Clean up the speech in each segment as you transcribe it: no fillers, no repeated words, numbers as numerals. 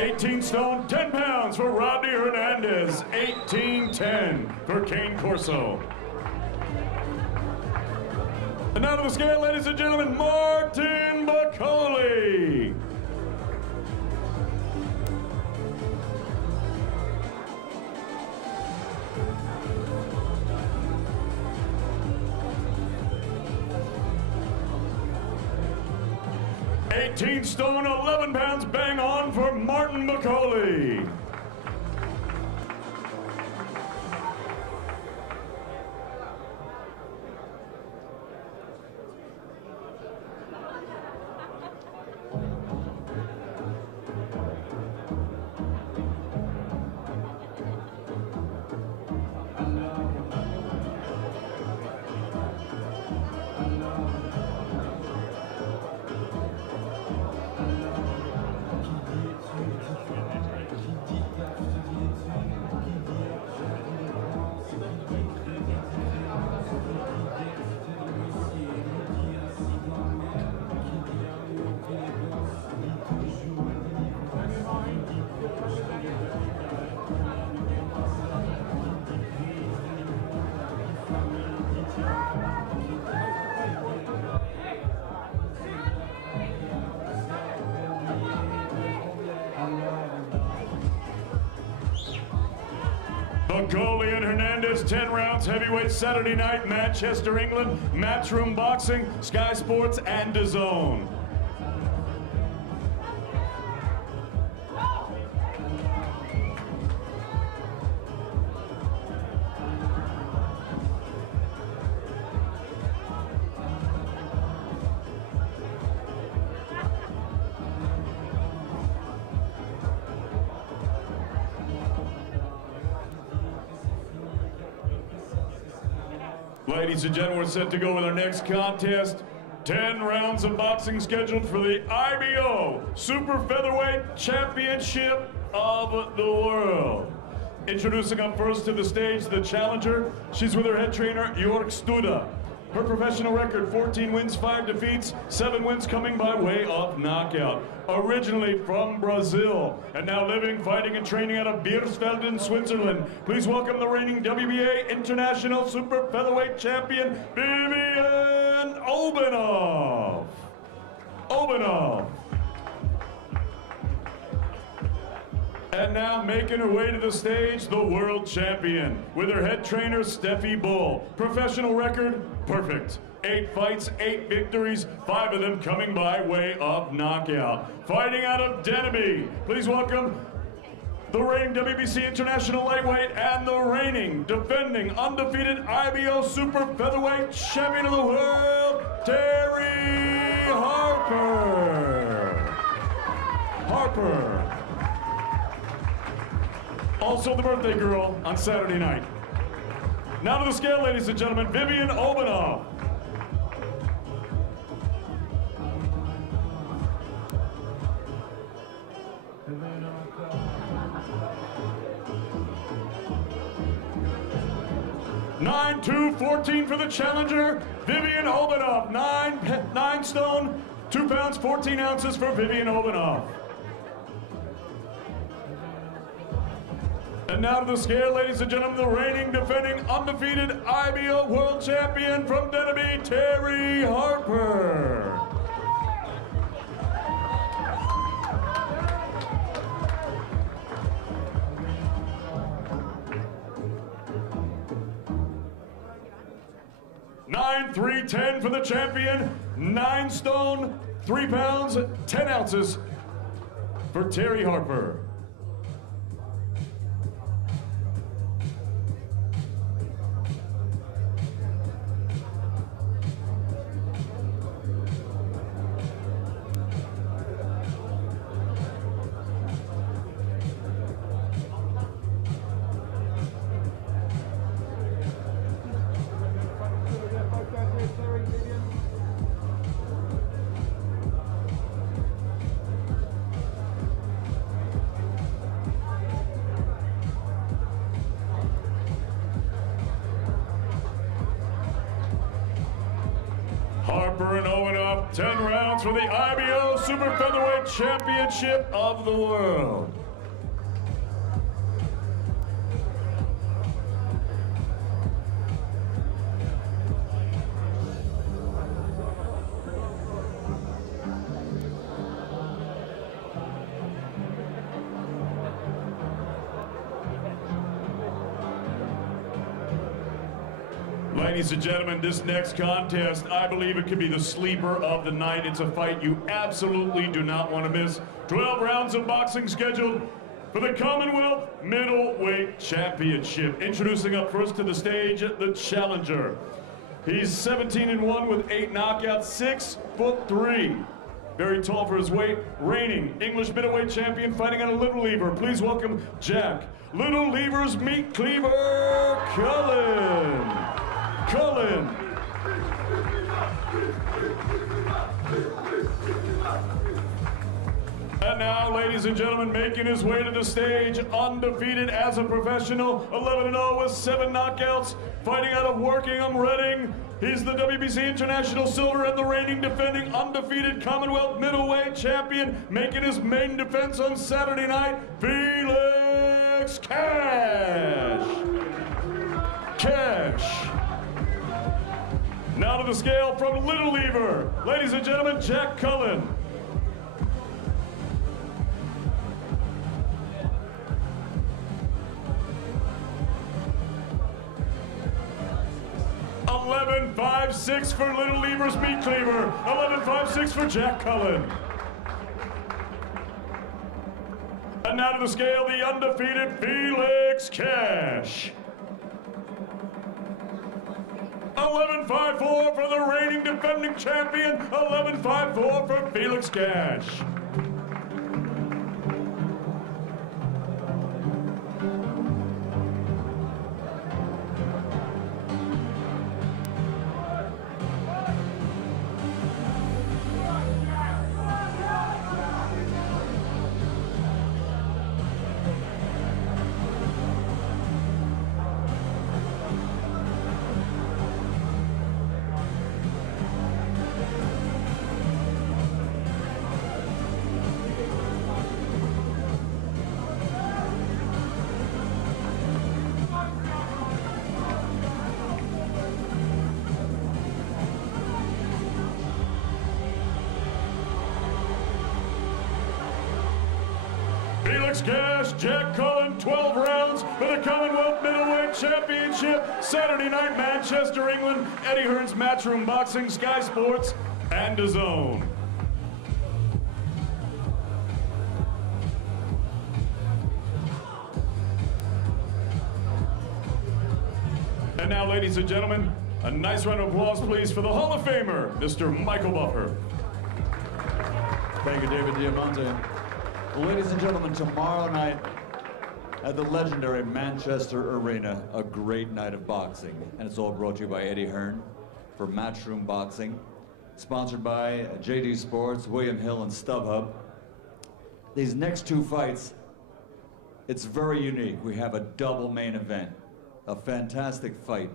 18 stone, 10 pounds for Rodney Hernandez. 18-10 for Kane Corso. And now to the scale, ladies and gentlemen, Martin Bacoli. $18 stone, 11 pounds, bang on for Martin Bacoli. Bacoli and Hernandez, 10 rounds, heavyweight, Saturday night, Manchester, England, Matchroom Boxing, Sky Sports, and DAZN. Ladies and gentlemen, we're set to go with our next contest. 10 rounds of boxing scheduled for the IBO Super Featherweight Championship of the World. Introducing up first to the stage, the challenger. She's with her head trainer, York Studa. Her professional record, 14 wins, 5 defeats, 7 wins coming by way of knockout. Originally from Brazil, and now living, fighting, and training out of Biersfeld in Switzerland. Please welcome the reigning WBA International Super Featherweight Champion, Vivian Obanov. And now making her way to the stage, the world champion, with her head trainer, Steffi Bull. Professional record, perfect. 8 fights, 8 victories, 5 of them coming by way of knockout. Fighting out of Denby, please welcome the reigning WBC International Lightweight and the reigning, defending, undefeated IBO Super Featherweight Champion of the World, Terry Harper. Also the birthday girl on Saturday night. Now to the scale, ladies and gentlemen, Vivian Obanov. Nine, 2, 14 for the challenger, Vivian Obanov. 9 stone, 2 pounds, 14 ounces for Vivian Obanov. And now to the scale, ladies and gentlemen, the reigning, defending, undefeated IBO World Champion from Denby, Terry Harper. Nine, 3, 10 for the champion. 9 stone, 3 pounds, 10 ounces for Terry Harper. Harper and Owen up, 10 rounds for the IBO Super Featherweight Championship of the World. Ladies and gentlemen, this next contest, I believe it could be the sleeper of the night. It's a fight you absolutely do not want to miss. 12 rounds of boxing scheduled for the Commonwealth Middleweight Championship. Introducing up first to the stage, the challenger. He's 17-1 with 8 knockouts, 6'3". Very tall for his weight, reigning English middleweight champion, fighting on a little lever. Please welcome Jack Little Lever's Meat Cleaver Cullen. And now, ladies and gentlemen, making his way to the stage, undefeated as a professional, 11-0 with 7 knockouts, fighting out of Workingham, Reading. He's the WBC International Silver and the reigning defending undefeated Commonwealth Middleweight Champion, making his main defense on Saturday night, Felix Cash. Now to the scale from Little Lever, ladies and gentlemen, Jack Cullen. $11.56 for Little Lever's Meat Cleaver. $11.56 for Jack Cullen. And now to the scale, the undefeated Felix Cash. $11.54 for the reigning defending champion. $11.54 for Felix Cash. Felix Cash, Jack Cullen, 12 rounds for the Commonwealth Middleweight Championship. Saturday night, Manchester, England. Eddie Hearn's Matchroom Boxing, Sky Sports, and DAZN. And now, ladies and gentlemen, a nice round of applause, please, for the Hall of Famer, Mr. Michael Buffer. Thank you, David Diamante. Well, ladies and gentlemen, tomorrow night at the legendary Manchester Arena, a great night of boxing. And it's all brought to you by Eddie Hearn for Matchroom Boxing, sponsored by JD Sports, William Hill, and StubHub. These next 2 fights, it's very unique. We have a double main event, a fantastic fight.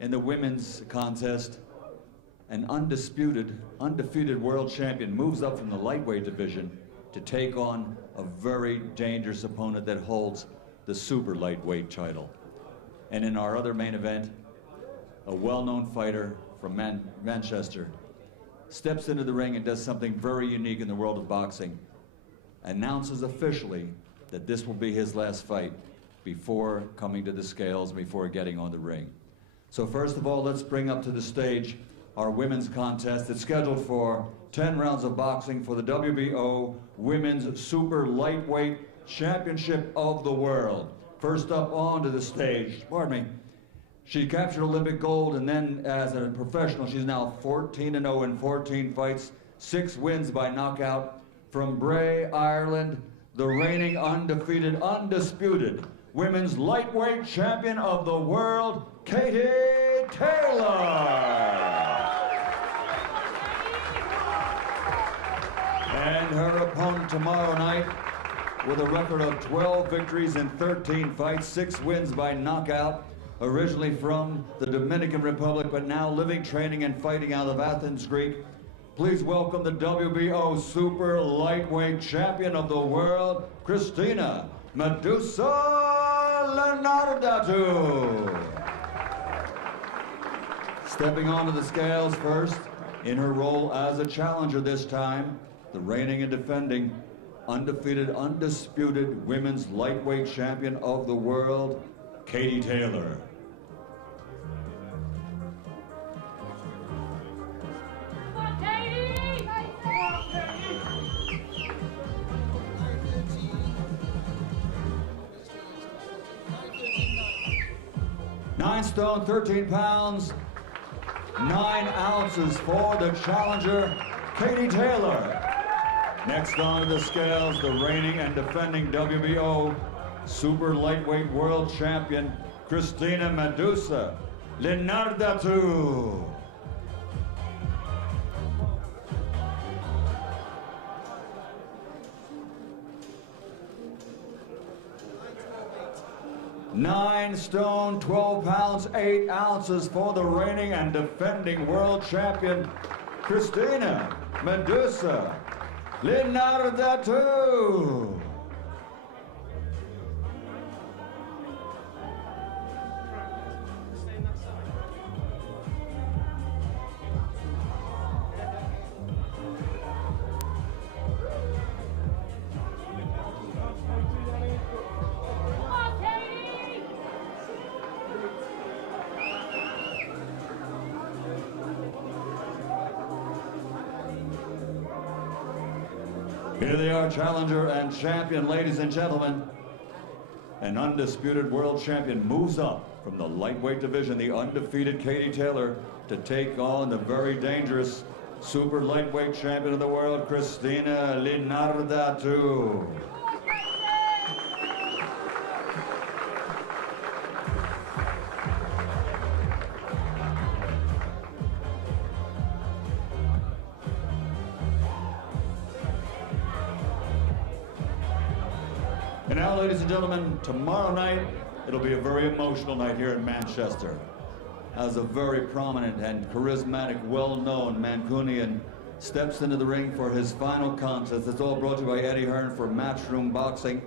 In the women's contest, an undefeated world champion moves up from the lightweight division to take on a very dangerous opponent that holds the super lightweight title. And in our other main event, a well-known fighter from Manchester steps into the ring and does something very unique in the world of boxing, announces officially that this will be his last fight before coming to the scales, before getting on the ring. So first of all, let's bring up to the stage our women's contest. It's scheduled for 10 rounds of boxing for the WBO Women's Super Lightweight Championship of the World. First up onto the stage, pardon me, she captured Olympic gold, and then as a professional, she's now 14-0 in 14 fights, 6 wins by knockout. From Bray, Ireland, the reigning undefeated, undisputed Women's Lightweight Champion of the World, Katie Taylor. And her opponent tomorrow night, with a record of 12 victories in 13 fights, 6 wins by knockout, originally from the Dominican Republic, but now living, training, and fighting out of Athens, Greece. Please welcome the WBO Super Lightweight Champion of the World, Christina Linardatou. Stepping onto the scales first, in her role as a challenger this time, the reigning and defending, undefeated, undisputed women's lightweight champion of the world, Katie Taylor. Nine stone, 13 pounds, 9 ounces for the challenger, Katie Taylor. Next on the scales, the reigning and defending WBO Super Lightweight World Champion, Christina Linardatou. Nine stone, 12 pounds, 8 ounces for the reigning and defending world champion, Christina Linardatou. Here they are, challenger and champion, ladies and gentlemen. An undisputed world champion moves up from the lightweight division, the undefeated Katie Taylor, to take on the very dangerous super lightweight champion of the world, Christina Linardatou. And now, ladies and gentlemen, tomorrow night, it'll be a very emotional night here in Manchester, as a very prominent and charismatic, well-known Mancunian steps into the ring for his final contest. It's all brought to you by Eddie Hearn for Matchroom Boxing.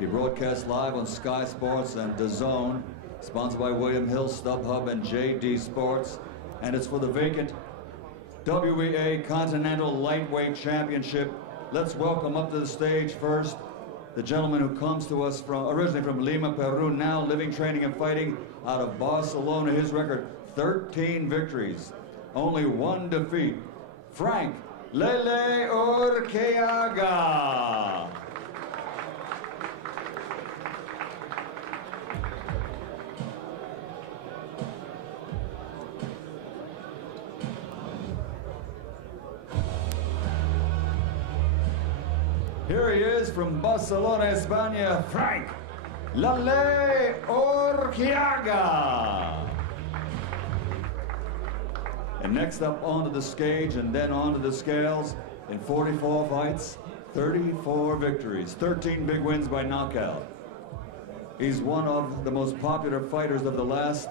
Be broadcast live on Sky Sports and DAZN, sponsored by William Hill, StubHub, and JD Sports. And it's for the vacant WBA Continental Lightweight Championship. Let's welcome up to the stage first the gentleman who comes to us originally from Lima, Peru, now living, training, and fighting out of Barcelona. His record, 13 victories, only 1 defeat. Frank Urquiaga. Here he is from Barcelona, España, Frank Urquiaga. And next up onto the stage and then onto the scales, in 44 fights, 34 victories, 13 big wins by knockout. He's one of the most popular fighters of the last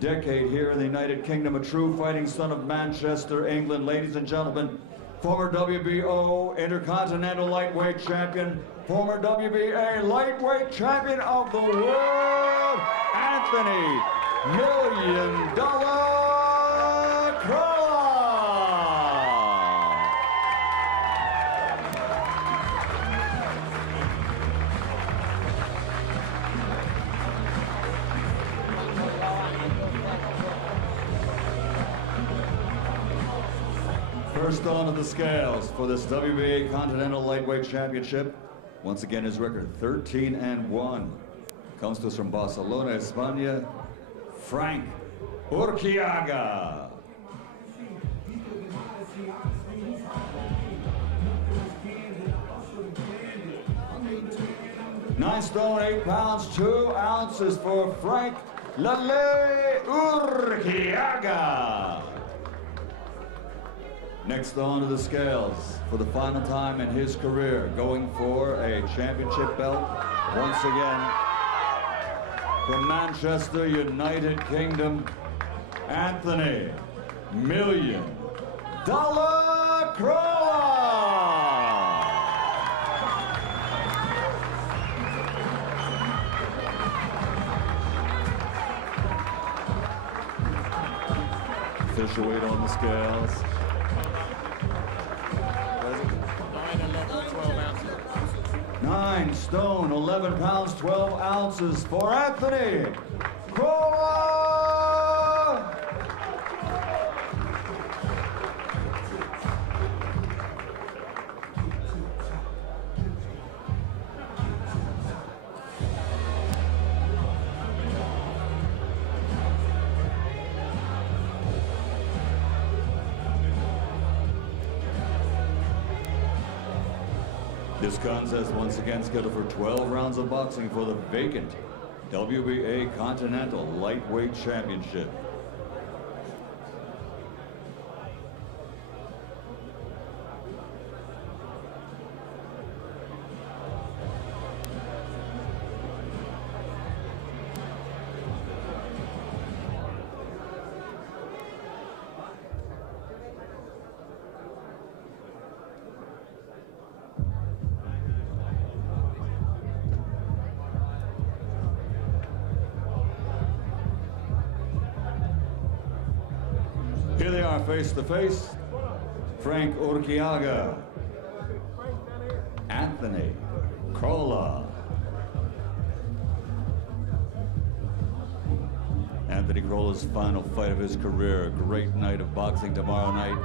decade here in the United Kingdom, a true fighting son of Manchester, England. Ladies and gentlemen, former WBO Intercontinental Lightweight Champion, former WBA Lightweight Champion of the World, Anthony $1 Million Crolla. First on to the scales for this WBA Continental Lightweight Championship. Once again, his record 13-1. Comes to us from Barcelona, España, Frank Urquiaga. Nine stone, 8 pounds, 2 ounces for Frank Urquiaga. Next on to the scales for the final time in his career, going for a championship belt once again. From Manchester, United Kingdom, Anthony $1,000,000 Crolla. Official weight on the scales. 9 stone, 11 pounds, 12 ounces for Anthony Crolla. This contest once again scheduled for 12 rounds of boxing for the vacant WBA Continental Lightweight Championship. Here they are face to face. Frank Urquiaga, Anthony Crolla. Anthony Crolla's final fight of his career. A great night of boxing tomorrow night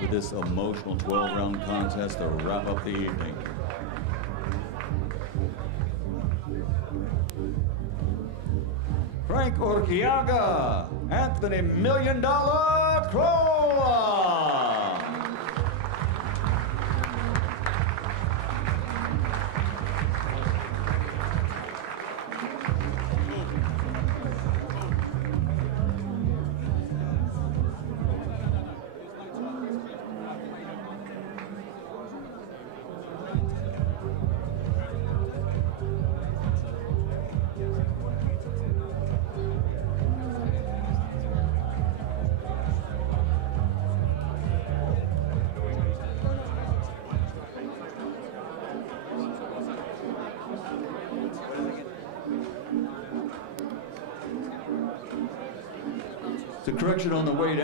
with this emotional 12-round contest to wrap up the evening. Frank Urquiaga, Anthony $1,000,000 Crolla. The correction on the weight.